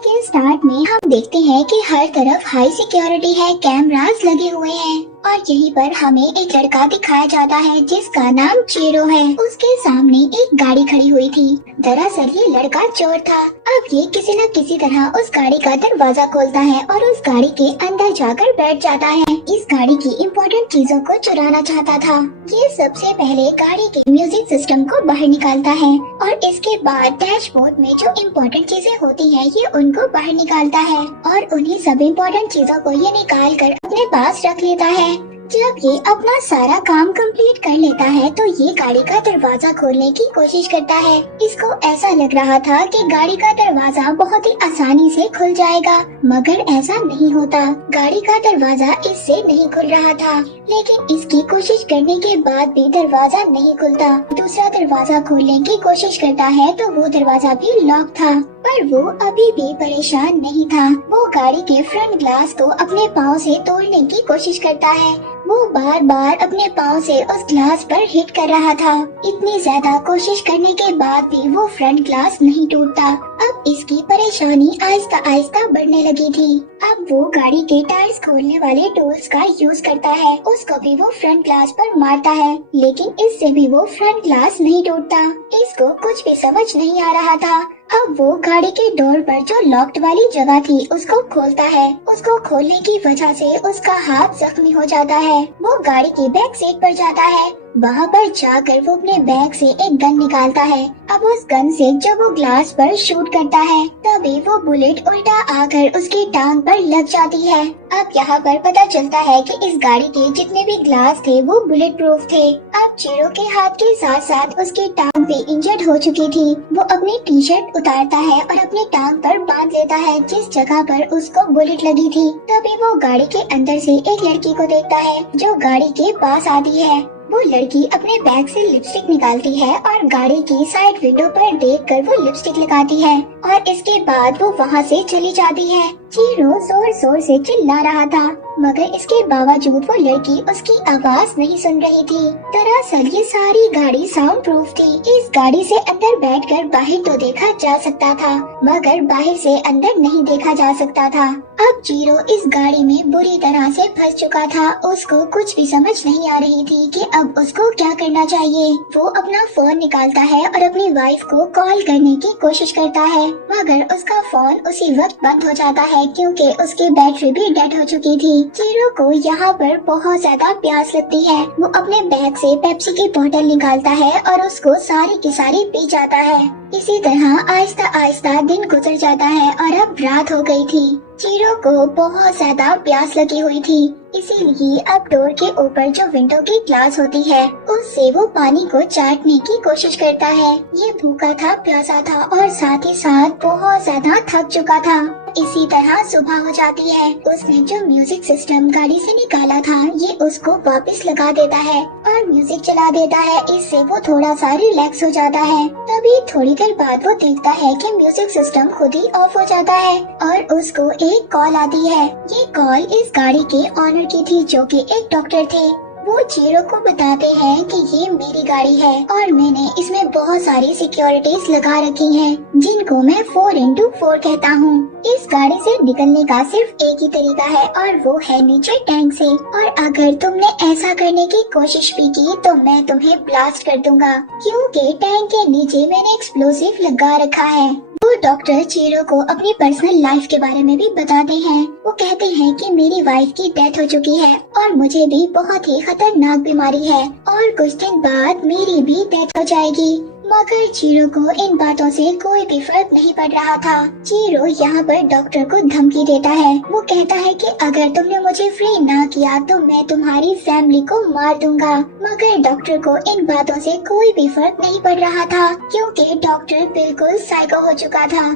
के स्टार्ट में हम देखते हैं कि हर तरफ हाई सिक्योरिटी है, कैमरास लगे हुए हैं और यहीं पर हमें एक लड़का दिखाया जाता है जिसका नाम चीरो है। उसके सामने एक गाड़ी खड़ी हुई थी। दरअसल ये लड़का चोर था। अब ये किसी न किसी तरह उस गाड़ी का दरवाजा खोलता है और उस गाड़ी के अंदर जाकर बैठ जाता है। इस गाड़ी की इम्पोर्टेंट चीजों को चुराना चाहता था। ये सबसे पहले गाड़ी के म्यूजिक सिस्टम को बाहर निकालता है और इसके बाद डैशबोर्ड में जो इम्पोर्टेंट चीजें होती है ये उनको बाहर निकालता है और उन्हीं सब इम्पोर्टेंट चीजों को ये निकाल कर अपने पास रख लेता है। जब ये अपना सारा काम कंप्लीट कर लेता है तो ये गाड़ी का दरवाजा खोलने की कोशिश करता है। इसको ऐसा लग रहा था कि गाड़ी का दरवाजा बहुत ही आसानी से खुल जाएगा, मगर ऐसा नहीं होता। गाड़ी का दरवाजा इससे नहीं खुल रहा था, लेकिन इसकी कोशिश करने के बाद भी दरवाजा नहीं खुलता। दूसरा दरवाजा खोलने की कोशिश करता है तो वो दरवाजा भी लॉक था, पर वो अभी भी परेशान नहीं था। वो गाड़ी के फ्रंट ग्लास को अपने पाँव से तोड़ने की कोशिश करता है। वो बार बार अपने पाँव से उस ग्लास पर हिट कर रहा था। इतनी ज्यादा कोशिश करने के बाद भी वो फ्रंट ग्लास नहीं टूटता। अब इसकी परेशानी आहिस्ता आहिस्ता बढ़ने लगी थी। अब वो गाड़ी के टायर्स खोलने वाले टूल्स का यूज करता है। उसको भी वो फ्रंट ग्लास पर मारता है, लेकिन इससे भी वो फ्रंट ग्लास नहीं टूटता। इसको कुछ भी समझ नहीं आ रहा था। अब वो गाड़ी के डोर पर जो लॉक्ड वाली जगह थी उसको खोलता है। उसको खोलने की वजह से उसका हाथ जख्मी हो जाता है। वो गाड़ी की बैक सीट पर जाता है। वहाँ पर जाकर वो अपने बैग से एक गन निकालता है। अब उस गन से जब वो ग्लास पर शूट करता है तभी वो बुलेट उल्टा आकर उसकी टांग पर लग जाती है। अब यहाँ पर पता चलता है कि इस गाड़ी के जितने भी ग्लास थे वो बुलेट प्रूफ थे। अब चीरो के हाथ के साथ साथ उसकी टांग भी इंजर्ड हो चुकी थी। वो अपनी टी शर्ट उतारता है और अपनी टांग पर बांध लेता है जिस जगह पर उसको बुलेट लगी थी। तभी वो गाड़ी के अंदर से एक लड़की को देखता है जो गाड़ी के पास आती है। वो लड़की अपने बैग से लिपस्टिक निकालती है और गाड़ी की साइड विंडो पर देखकर वो लिपस्टिक लगाती है और इसके बाद वो वहाँ से चली जाती है। चीरो जोर जोर से चिल्ला रहा था, मगर इसके बावजूद वो लड़की उसकी आवाज नहीं सुन रही थी। दरअसल ये सारी गाड़ी साउंड प्रूफ थी। इस गाड़ी से अंदर बैठकर बाहर तो देखा जा सकता था, मगर बाहर से अंदर नहीं देखा जा सकता था। अब चीरो इस गाड़ी में बुरी तरह से फंस चुका था। उसको कुछ भी समझ नहीं आ रही थी कि अब उसको क्या करना चाहिए। वो अपना फोन निकालता है और अपनी वाइफ को कॉल करने की कोशिश करता है, मगर उसका फोन उसी वक्त बंद हो जाता है क्योंकि उसकी बैटरी भी डेड हो चुकी थी। चीरो को यहाँ पर बहुत ज्यादा प्यास लगती है। वो अपने बैग से पेप्सी की बोतल निकालता है और उसको सारी की सारी पी जाता है। इसी तरह आहिस्ता आहिस्ता दिन गुजर जाता है और अब रात हो गई थी। चीरो को बहुत ज्यादा प्यास लगी हुई थी, इसीलिए अब डोर के ऊपर जो विंडो की ग्लास होती है उससे वो पानी को चाटने की कोशिश करता है। ये भूखा था, प्यासा था और साथ ही साथ बहुत ज्यादा थक चुका था। इसी तरह सुबह हो जाती है। उसने जो म्यूजिक सिस्टम गाड़ी से निकाला था ये उसको वापस लगा देता है और म्यूजिक चला देता है। इससे वो थोड़ा सा रिलैक्स हो जाता है। तभी थोड़ी देर बाद वो देखता है कि म्यूजिक सिस्टम खुद ही ऑफ हो जाता है और उसको एक कॉल आती है। ये कॉल इस गाड़ी के ऑनर की थी जो कि एक डॉक्टर थे। वो चीरो को बताते हैं कि ये मेरी गाड़ी है और मैंने इसमें बहुत सारी सिक्योरिटीज लगा रखी हैं, जिनको मैं 4x4 कहता हूँ। इस गाड़ी से निकलने का सिर्फ एक ही तरीका है और वो है नीचे टैंक से, और अगर तुमने ऐसा करने की कोशिश भी की तो मैं तुम्हें ब्लास्ट कर दूंगा, क्योंकि टैंक के नीचे मैंने एक्सप्लोसिव लगा रखा है। वो डॉक्टर चीरो को अपनी पर्सनल लाइफ के बारे में भी बताते हैं। वो कहते हैं कि मेरी वाइफ की डेथ हो चुकी है और मुझे भी बहुत ही खतरनाक बीमारी है और कुछ दिन बाद मेरी भी डेथ हो जाएगी। मगर चीरो को इन बातों से कोई भी फर्क नहीं पड़ रहा था। चीरो यहाँ पर डॉक्टर को धमकी देता है। वो कहता है कि अगर तुमने मुझे फ्री ना किया तो मैं तुम्हारी फैमिली को मार दूंगा। मगर डॉक्टर को इन बातों से कोई भी फर्क नहीं पड़ रहा था, क्योंकि डॉक्टर बिल्कुल साइको हो चुका था।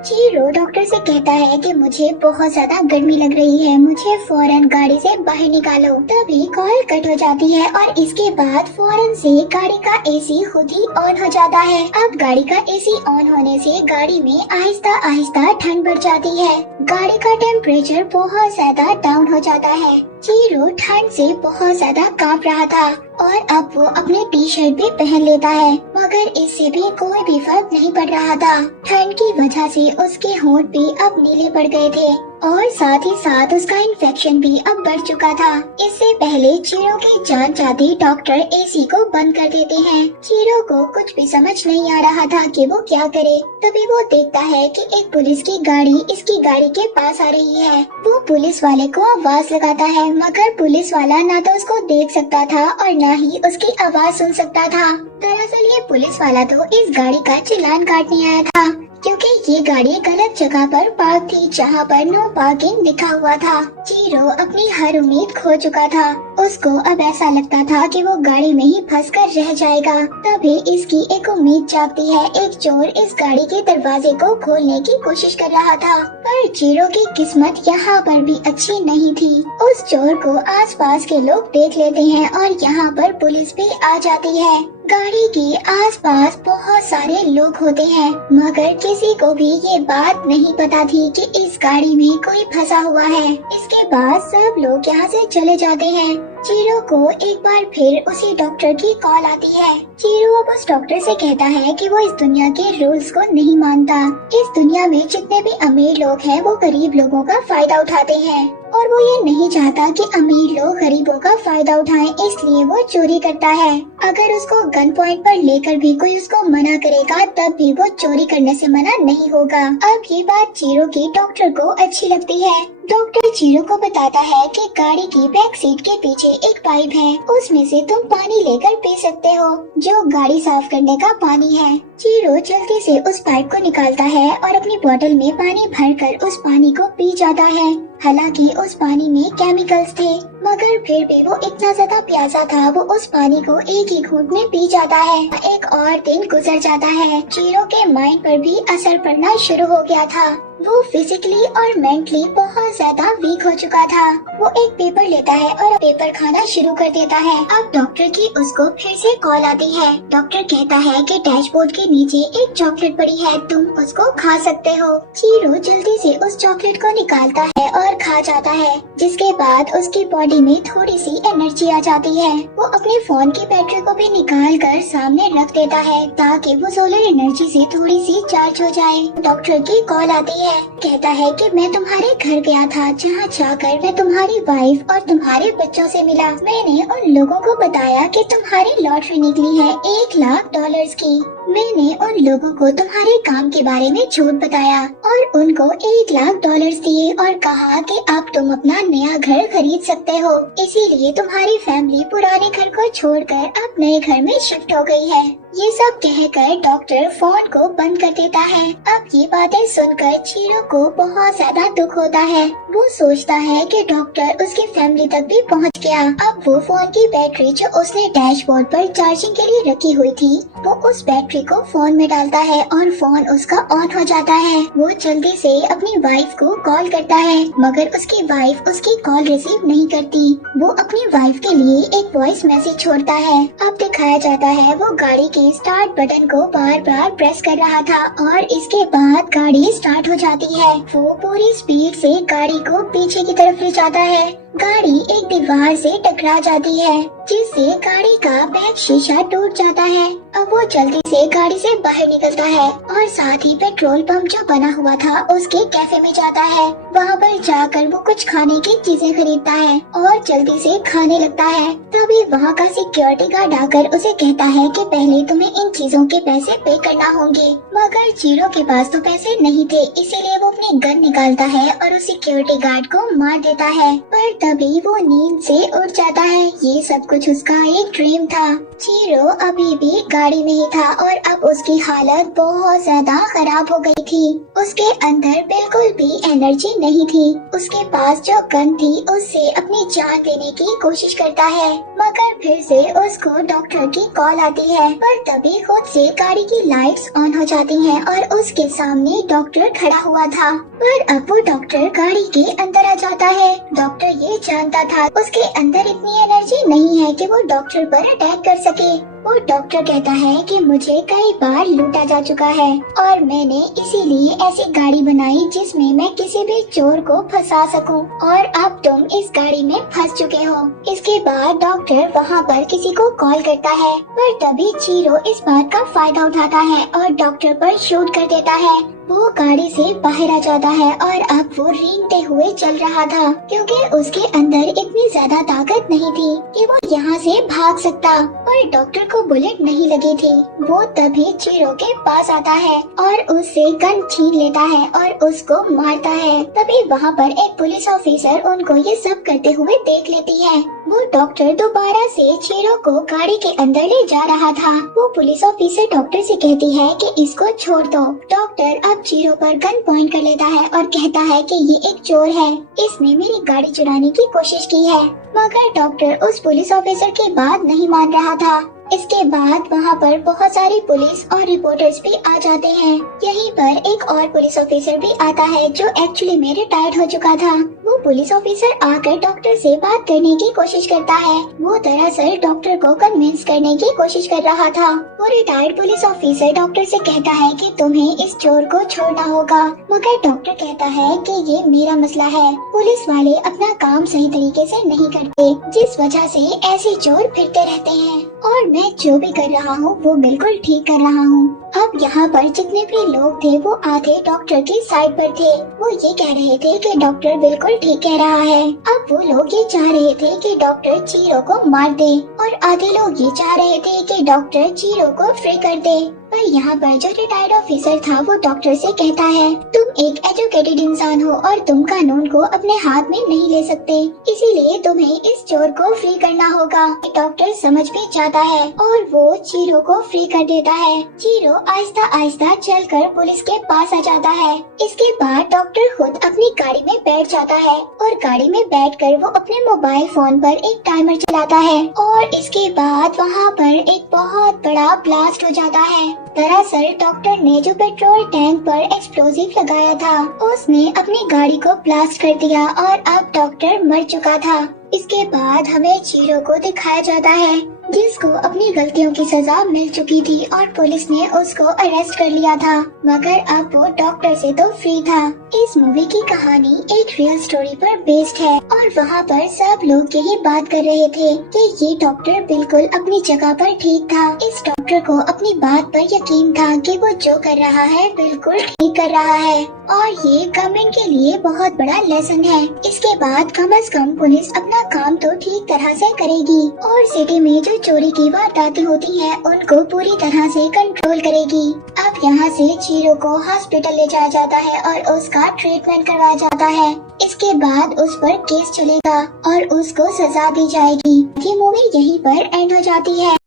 चीरो डॉक्टर से कहता है कि मुझे बहुत ज्यादा गर्मी लग रही है, मुझे फौरन गाड़ी से बाहर निकालो। तभी कॉल कट हो जाती है और इसके बाद फौरन से गाड़ी का एसी खुद ही ऑन हो जाता है। अब गाड़ी का एसी ऑन होने से गाड़ी में आहिस्ता आहिस्ता ठंड बढ़ जाती है। गाड़ी का टेम्परेचर बहुत ज्यादा डाउन हो जाता है। चीरू ठंड से बहुत ज्यादा कांप रहा था और अब वो अपने टी शर्ट भी पहन लेता है, मगर इससे भी कोई भी फर्क नहीं पड़ रहा था। ठंड की वजह से उसके होंठ भी अब नीले पड़ गए थे और साथ ही साथ उसका इन्फेक्शन भी अब बढ़ चुका था। इससे पहले चीरू की जान चाहती डॉक्टर एसी को बंद कर देते हैं। चीरू को कुछ भी समझ नहीं आ रहा था कि वो क्या करे। तभी वो देखता है कि एक पुलिस की गाड़ी इसकी गाड़ी के पास आ रही है। वो पुलिस वाले को आवाज लगाता है, मगर पुलिस वाला ना तो उसको देख सकता था और ना ही उसकी आवाज सुन सकता था। दरअसल ये पुलिस वाला तो इस गाड़ी का चालान काटने आया था, क्योंकि ये गाड़ी गलत जगह पर पार्क थी जहाँ पर नो पार्किंग लिखा हुआ था। चीरू अपनी हर उम्मीद खो चुका था। उसको अब ऐसा लगता था कि वो गाड़ी में ही फंस कर रह जाएगा। तभी इसकी एक उम्मीद जागती है। एक चोर इस गाड़ी के दरवाजे को खोलने की कोशिश कर रहा था, पर चीरू की किस्मत यहाँ पर भी अच्छी नहीं थी। उस चोर को आसपास के लोग देख लेते हैं और यहाँ पर पुलिस भी आ जाती है। गाड़ी के आसपास बहुत सारे लोग होते हैं, मगर किसी को भी ये बात नहीं पता थी कि इस गाड़ी में कोई फंसा हुआ है। इसके बाद सब लोग यहाँ से चले जाते हैं। चीरू को एक बार फिर उसी डॉक्टर की कॉल आती है। चीरू अब उस डॉक्टर से कहता है कि वो इस दुनिया के रूल्स को नहीं मानता। इस दुनिया में जितने भी अमीर लोग हैं वो गरीब लोगों का फायदा उठाते हैं और वो ये नहीं चाहता कि अमीर लोग गरीबों का फायदा उठाएं, इसलिए वो चोरी करता है। अगर उसको गन पॉइंट पर लेकर भी कोई उसको मना करेगा तब भी वो चोरी करने से मना नहीं होगा। अब ये बात चीरू की डॉक्टर को अच्छी लगती है। डॉक्टर चीरू को बताता है कि गाड़ी की बैक सीट के पीछे एक पाइप है, उसमें से तुम पानी लेकर पी सकते हो, जो गाड़ी साफ करने का पानी है। चीरू जल्दी से उस पाइप को निकालता है और अपनी बोतल में पानी भरकर उस पानी को पी जाता है। हालांकि उस पानी में केमिकल्स थे, मगर फिर भी वो इतना ज्यादा प्यासा था, वो उस पानी को एक ही घूंट में पी जाता है। एक और दिन गुजर जाता है। चीरू के माइंड पर भी असर पड़ना शुरू हो गया था। वो फिजिकली और मेंटली बहुत ज्यादा वीक हो चुका था। वो एक पेपर लेता है और पेपर खाना शुरू कर देता है। अब डॉक्टर की उसको फिर से कॉल आती है। डॉक्टर कहता है कि डैशबोर्ड के नीचे एक चॉकलेट पड़ी है, तुम उसको खा सकते हो। चीरू जल्दी से उस चॉकलेट को निकालता है और खा जाता है, जिसके बाद उसकी बॉडी में थोड़ी सी एनर्जी आ जाती है। वो अपने फोन की बैटरी को भी निकाल कर सामने रख देता है ताकि वो सोलर एनर्जी से थोड़ी सी चार्ज हो जाए। डॉक्टर की कॉल आती है। कहता है कि मैं तुम्हारे घर गया था, जहाँ जाकर मैं तुम्हारी वाइफ और तुम्हारे बच्चों से मिला। मैंने उन लोगों को बताया कि तुम्हारी लॉटरी निकली है $1,00,000 की। मैंने उन लोगों को तुम्हारे काम के बारे में झूठ बताया और उनको $1,00,000 दिए और कहा कि अब तुम अपना नया घर खरीद सकते हो। इसीलिए तुम्हारी फैमिली पुराने घर को छोड़कर अब नए घर में शिफ्ट हो गई है। ये सब कहकर डॉक्टर फोन को बंद कर देता है। अब ये बातें सुनकर चीरू को बहुत ज्यादा दुख होता है। वो सोचता है कि डॉक्टर उसकी फैमिली तक भी पहुंच गया। अब वो फोन की बैटरी जो उसने डैशबोर्ड पर चार्जिंग के लिए रखी हुई थी, वो उस बैटरी को फोन में डालता है और फोन उसका ऑन हो जाता है। वो जल्दी से अपनी वाइफ को कॉल करता है, मगर उसकी वाइफ उसकी कॉल रिसीव नहीं करती। वो अपनी वाइफ के लिए एक वॉइस मैसेज छोड़ता है। अब दिखाया जाता है वो गाड़ी के स्टार्ट बटन को बार बार प्रेस कर रहा था और इसके बाद गाड़ी स्टार्ट हो जाती है। वो पूरी स्पीड से गाड़ी को पीछे की तरफ ले जाता है। गाड़ी एक दीवार से टकरा जाती है, जिससे गाड़ी का बैक शीशा टूट जाता है। अब वो जल्दी से गाड़ी से बाहर निकलता है और साथ ही पेट्रोल पंप जो बना हुआ था उसके कैफे में जाता है। वहाँ पर जाकर वो कुछ खाने की चीजें खरीदता है और जल्दी से खाने लगता है। तभी वहाँ का सिक्योरिटी गार्ड आकर उसे कहता है कि पहले तुम्हें इन चीजों के पैसे पे करना होंगे, मगर चीरू के पास तो पैसे नहीं थे, इसीलिए वो अपनी गन निकालता है और उस सिक्योरिटी गार्ड को मार देता है। पर तभी वो नींद से उठ जाता है। ये सब कुछ उसका एक ड्रीम था। चीरू अभी भी गाड़ी में ही था और अब उसकी हालत बहुत ज्यादा खराब हो गई थी। उसके अंदर बिल्कुल भी एनर्जी नहीं थी। उसके पास जो गन थी उससे अपनी जान लेने की कोशिश करता है, मगर फिर से उसको डॉक्टर की कॉल आती है। पर तभी खुद से गाड़ी की लाइट्स ऑन हो जाती हैं और उसके सामने डॉक्टर खड़ा हुआ था। पर अब वो डॉक्टर गाड़ी के अंदर आ जाता है। डॉक्टर ये जानता था उसके अंदर इतनी एनर्जी नहीं है कि वो डॉक्टर पर अटैक कर सके। वो डॉक्टर कहता है कि मुझे कई बार लूटा जा चुका है और मैंने इसीलिए ऐसी गाड़ी बनाई जिसमें मैं किसी भी चोर को फंसा सकूं और अब तुम इस गाड़ी में फंस चुके हो। इसके बाद डॉक्टर वहाँ पर किसी को कॉल करता है, पर तभी चीरो इस बात का फायदा उठाता है और डॉक्टर पर शूट कर देता है। वो गाड़ी से बाहर आ जाता है और अब वो रेंगते हुए चल रहा था क्योंकि उसके अंदर इतनी ज्यादा ताकत नहीं थी कि वो यहाँ से भाग सकता और डॉक्टर को बुलेट नहीं लगी थी। वो तभी चीरो के पास आता है और उससे गन छीन लेता है और उसको मारता है। तभी वहाँ पर एक पुलिस ऑफिसर उनको ये सब करते हुए देख लेती है। वो डॉक्टर दोबारा से चीरो को गाड़ी के अंदर ले जा रहा था। वो पुलिस ऑफिसर डॉक्टर से कहती है कि इसको छोड़ दो। डॉक्टर अब चीरो पर गन पॉइंट कर लेता है और कहता है कि ये एक चोर है, इसने मेरी गाड़ी चुराने की कोशिश की है। मगर डॉक्टर उस पुलिस ऑफिसर की बात नहीं मान रहा था। इसके बाद वहाँ पर बहुत सारी पुलिस और रिपोर्टर्स भी आ जाते हैं। यहीं पर एक और पुलिस ऑफिसर भी आता है जो एक्चुअली में रिटायर्ड हो चुका था। वो पुलिस ऑफिसर आकर डॉक्टर से बात करने की कोशिश करता है। वो दरअसल डॉक्टर को कन्विंस करने की कोशिश कर रहा था। वो रिटायर्ड पुलिस ऑफिसर डॉक्टर से कहता है कि तुम्हें इस चोर को छोड़ना होगा, मगर डॉक्टर कहता है कि ये मेरा मसला है। पुलिस वाले अपना काम सही तरीके से नहीं करते, जिस वजह से ऐसे चोर फिरते रहते हैं और मैं जो भी कर रहा हूँ वो बिल्कुल ठीक कर रहा हूँ। अब यहाँ पर जितने भी लोग थे वो आधे डॉक्टर की साइड पर थे। वो ये कह रहे थे कि डॉक्टर बिल्कुल ठीक कह रहा है। अब वो लोग ये चाह रहे थे कि डॉक्टर चीरो को मार दे और आधे लोग ये चाह रहे थे कि डॉक्टर चीरो को फ्री कर दे। पर यहाँ पर जो रिटायर्ड ऑफिसर था वो डॉक्टर से कहता है, तुम एक एजुकेटेड इंसान हो और तुम कानून को अपने हाथ में नहीं ले सकते, इसीलिए तुम्हें इस चोर को फ्री करना होगा। डॉक्टर समझ भी जाता है और वो चीरो को फ्री कर देता है। चीरो आहिस्ता आहिस्ता चलकर पुलिस के पास आ जाता है। इसके बाद डॉक्टर खुद अपनी गाड़ी में बैठ जाता है और गाड़ी में बैठकर वो अपने मोबाइल फोन पर एक टाइमर चलाता है और इसके बाद वहाँ पर एक बहुत बड़ा ब्लास्ट हो जाता है। दरअसल डॉक्टर ने जो पेट्रोल टैंक पर एक्सप्लोजिव लगाया था उसने अपनी गाड़ी को ब्लास्ट कर दिया और अब डॉक्टर मर चुका था। इसके बाद हमें चीरो को दिखाया जाता है जिसको अपनी गलतियों की सजा मिल चुकी थी और पुलिस ने उसको अरेस्ट कर लिया था, मगर अब वो डॉक्टर से तो फ्री था। इस मूवी की कहानी एक रियल स्टोरी पर बेस्ड है और वहाँ पर सब लोग यही बात कर रहे थे कि ये डॉक्टर बिल्कुल अपनी जगह पर ठीक था। इस डॉक्टर को अपनी बात पर यकीन था कि वो जो कर रहा है बिल्कुल ठीक कर रहा है और ये गवर्नमेंट के लिए बहुत बड़ा लेसन है। इसके बाद कम से कम पुलिस अपना काम तो ठीक तरह से करेगी और सिटी में जो चोरी की वारदातें होती हैं उनको पूरी तरह से कंट्रोल करेगी। अब यहाँ से चीरो को हॉस्पिटल ले जाया जाता है और उसका ट्रीटमेंट करवाया जाता है। इसके बाद उस पर केस चलेगा और उसको सजा दी जाएगी। ये मूवी यहीं पर एंड हो जाती है।